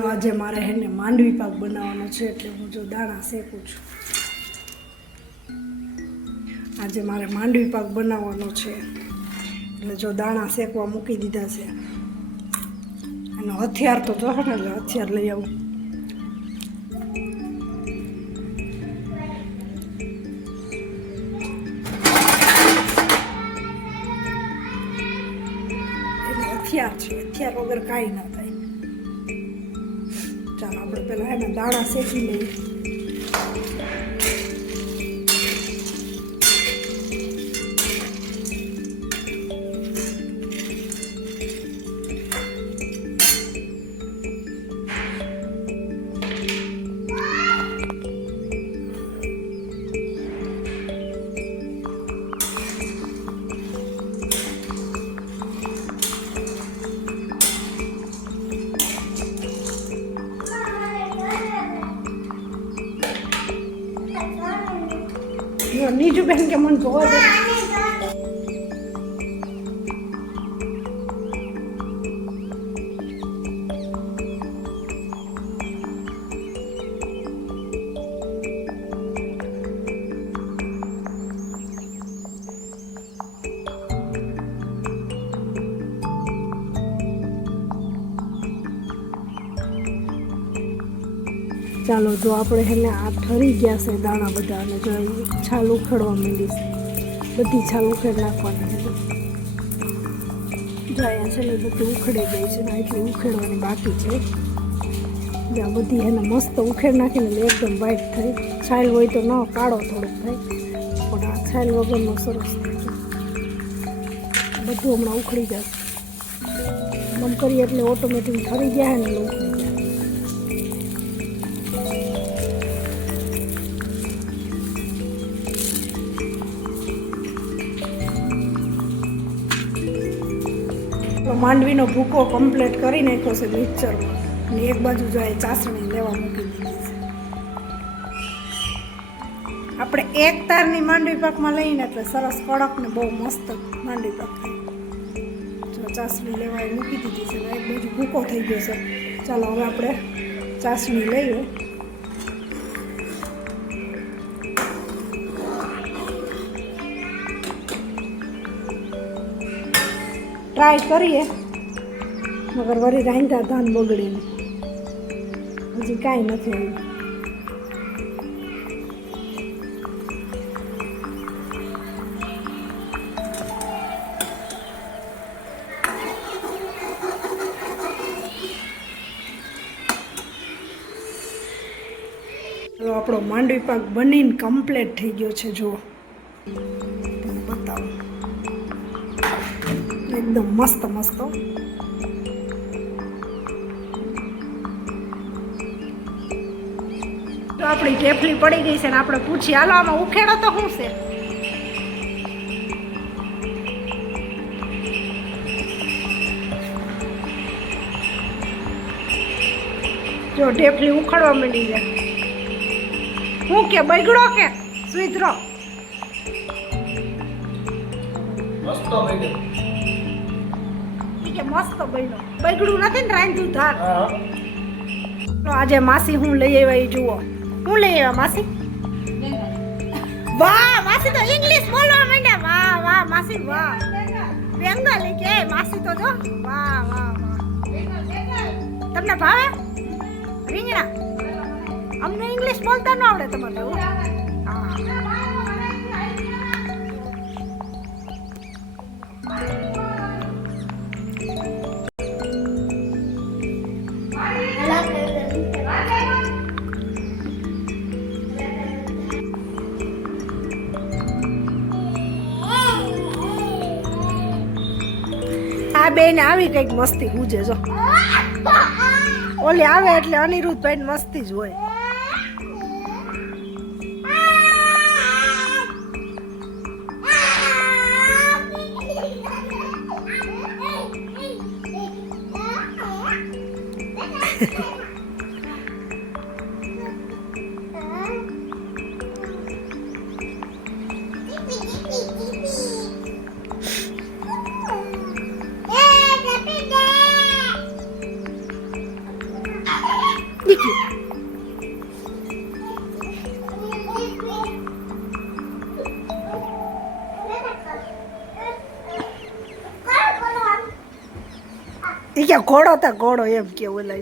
ચાલો આજે મારે હેને માંડવી પાક બનાવવાનો છે એટલે હું જો દાણા શેકું છું. આજે મારે માંડવી પાક બનાવવાનો છે એટલે જો દાણા શેકવા મૂકી દીધા છે. અને હથિયાર તો જોશે ને એટલે હથિયાર લઈ આવું. હથિયાર છે, હથિયાર વગર કાંઈ ના થાય. ચાલો આપણે પેલા એના દાણા શેકી લઈએ. નીચું બેન કે મને જોવા દે. ચાલો જો આપણે હેને આ ઠરી ગયા છે દાણા બધા, અને જો છાલ ઉખેડવા માંડી છે. બધી છાલ ઉખેડ નાખવાની છે. જો અહીંયા છે ને બધી ઉખડી ગઈ છે ને એટલી ઉખેડવાની બાકી છે. જ્યાં બધી એને મસ્ત ઉખેડ નાખીને એકદમ વ્હાઈટ થાય. છાલ હોય તો ન કાળો થોડોક થાય, પણ આ છાલ વગરનો સરસ થાય. બધું હમણાં ઉખડી જશે. આમ કરીએ એટલે ઓટોમેટિક ઠરી ગયા ને એટલે ઉખડી જાય. માંડવીનો ભૂકો કમ્પ્લીટ કરી નાખ્યો છે મિક્સરમાં, અને એક બાજુ જાય ચાસણી લેવા મૂકી દીધી છે. આપણે એક તારની માંડવી પાકમાં લઈને એટલે સરસ કડક ને બહુ મસ્ત માંડવી પાક થાય. જો ચાસણી લેવા મૂકી દીધી છે, એક બાજુ ભૂકો થઈ ગયો છે. ચાલો હવે આપણે ચાસણી લઈએ. ટ્રાય કરીએ, મગર વળી રાંધા ધાન બગડીને હજી કાંઈ નથી આવ્યું. ચાલો આપણો માંડવી પાક બનીને કમ્પ્લીટ થઈ ગયો છે. જુઓ, તમને બતાવો, એકદમ મસ્ત મસ્ત. તો આપણી ઢેફલી પડી ગઈ છે ને આપણે પૂછી હાલો આમાં ઉખેડો તો શું છે. જો ઢેફલી ઉખડવા માંડી છે. હું કે બગડો કે સુધરો? મસ્ત બગડ્યો. મસ્ત બન્યો. બગડું નથી ને રાંધ્યું ધાર. તો આજે માસી હું લઈ આવ્યા એ જુઓ. હું લઈ આવ્યા માસી? વાહ માસી તો ઇંગ્લિશ બોલવા માંડ્યા. વાહ વાહ માસી વાહ. બેંગાલી કે માસી તો જો. વાહ વાહ વાહ. તમને ભાવે રીંગણા? અમને ઇંગ્લિશ બોલતા ન આવડે તમારે. આ બેન આવી કઈક મસ્તી ગુજે જો. ઓલી આવે એટલે અનિરુદ્ધભાઈ મસ્તી જ હોય. એ કે ઘોડો તો ઘોડો એમ કે ઓલા